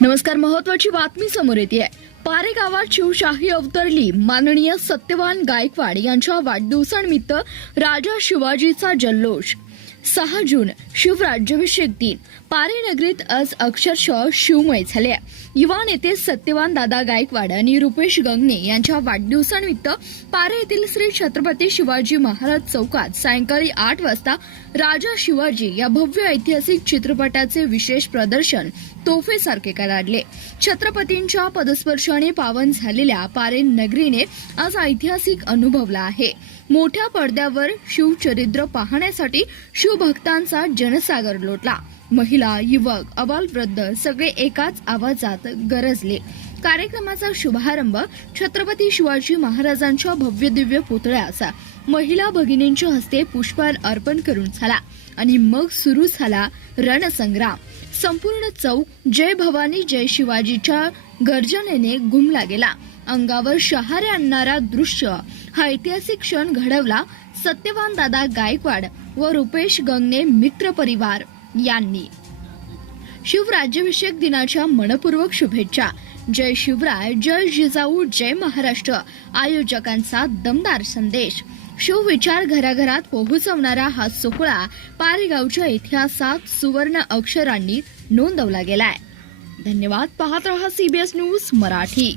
नमस्कार. महत्वाची बातमी समोर येते. पारे गावात शिवशाही अवतरली. माननीय सत्यवान गायकवाड यांच्या वाढदिवसानिमित्त राजा शिवाजीचा जल्लोष. 6 जून शिवराज्याभिषेक दिन. पारे नगरीत आज अक्षरशः शिवमय झाले. युवा नेते सत्यवान दादा गायकवाड आणि रुपेश गंगणे यांच्या वाढदिवसानिमित्त पारे येथील श्री छत्रपती शिवाजी महाराज चौकात सायंकाळी 8 वाजता राजा शिवाजी या भव्य ऐतिहासिक चित्रपटाचे विशेष प्रदर्शन तोफेसारखे काढले. छत्रपतींच्या पदस्पर्शाने पावन झालेल्या पारे नगरीने आज ऐतिहासिक अनुभवला आहे. मोठ्या पडद्यावर शिवचरित्र पाहण्यासाठी शिवभक्तांचा जनसागर लोटला. महिला, युवक, अबालवृद्ध सगळे एकाच आवाजात गरजले. कार्यक्रमाचा शुभारंभ छत्रपती शिवाजी महाराजांच्या भव्य दिव्य पुतळ्यास महिला भगिनींच्या हस्ते पुष्पहार अर्पण करून झाला आणि मग सुरू झाला रणसंग्राम. संपूर्ण चौक जय भवानी जय शिवाजीच्या गर्जनेने घुमला गेला. अंगावर शहारे आणणारा दृश्य हा ऐतिहासिक क्षण घडवला सत्यवान दादा गायकवाड व रुपेश गंगणे मित्र परिवार यांनी. शिवराज्याभिषेक दिनाच्या मनपूर्वक शुभेच्छा. जय शिवराय, जय जिजाऊ, जय महाराष्ट्र आयोजकांचा दमदार संदेश. शिवविचार घराघरात पोहोचवणारा हा सोहळा पारेगावच्या इतिहासात सुवर्ण अक्षरांनी नोंदवला गेलाय. धन्यवाद. पाहत रहा CBS न्यूज मराठी.